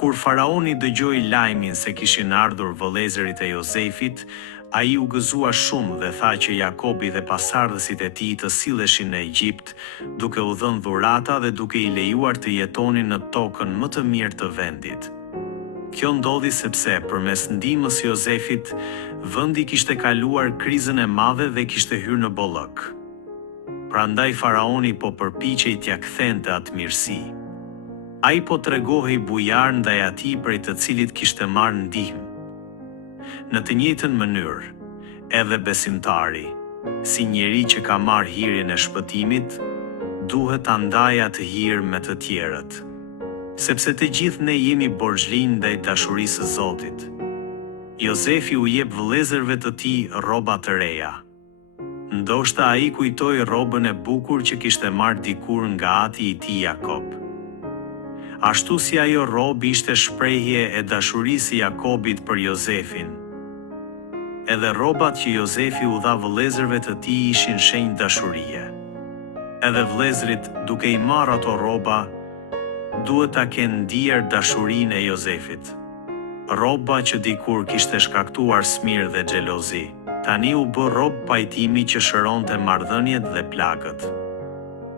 Kur faraoni dëgjoi lajmin se kishin ardhur vëllezërit e Jozefit, ai u gëzua shumë dhe tha që Jakobi dhe pasardhësit e tij të silleshin në Egjipt, duke u dhënë dhurata dhe duke i lejuar të jetonin në tokën më të mirë të vendit. Kjo ndodhi sepse përmes ndihmës së Jozefit, vendi kishte kaluar krizën e madhe dhe kishte hyrë në bollëk. Prandaj faraoni po përpiqej t'ia kthente atë mirësi. Ai po tregohej bujar ndaj atij prej të cilit kishte marrë ndihmë. Në të njëjtën mënyrë, edhe besimtari, si njeri që ka marrë hyrjen e shpëtimit, duhet ta ndajë atë hir me të tjerët. Sepse të gjithë ne jemi borxhlin ndaj dashurisë së Zotit. Jozefi u jep vëllezërve të tij rroba të reja. Ndoshta ai kujtoi rrobën e bukur që kishte marrë dikur nga ati i tij Jakob. Ashtu si ajo rrobë ishte shprehje e dashurisë së Jakobit për Jozefin. Edhe rrobat që Jozefi u dha vëllezërve të tij ishin shenjë dashurie. Edhe vëllezërit, duke i marrë ato rroba, duhet ta kenë ndier dashurinë e Jozefit. Rroba që dikur kishte shkaktuar smir dhe xhelozi, tani u bë rrobë pajtimi që shëronte marrëdhëniet dhe plagët.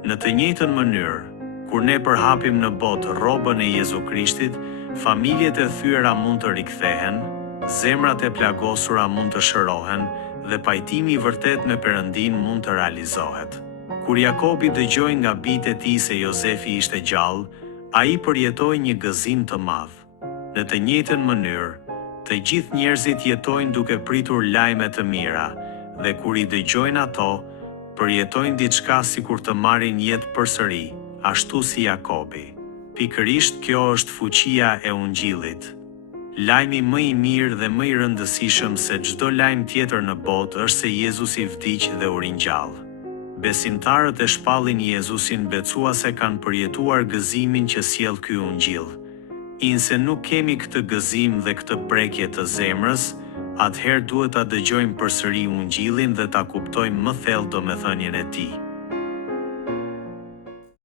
Në të njëjtën mënyrë, kur ne përhapim në botë rrobën e Jezu Krishtit, familjet e thyera mund të rikthehen, zemrat e plagosura mund të shërohen dhe pajtimi i vërtet me Perëndin mund të realizohet. Kur Jakobi dëgjoi nga bijtë e tij se Jozefi ishte gjallë, ai përjetoi një gëzim të madh. Në të njëjtën mënyrë, të gjithë njerëzit jetojnë duke pritur lajme të mira, dhe kur i dëgjojnë ato, përjetojnë diçka sikur të marrin jetë përsëri, ashtu si Jakobi. Pikërisht kjo është fuqia e Ungjillit. Lajmi më i mirë dhe më i rëndësishëm se çdo lajm tjetër në botë është se Jezusi vdiq dhe u ringjall. Besimtarët e shpallin Jezusin becuase kanë përjetuar gëzimin që sjell ky Ungjill. Inse nuk kemi këtë gëzim dhe këtë prekje të zemrës, atëherë duhet ta dëgjojmë përsëri Ungjillin dhe ta kuptojmë më thellë domethënien e tij.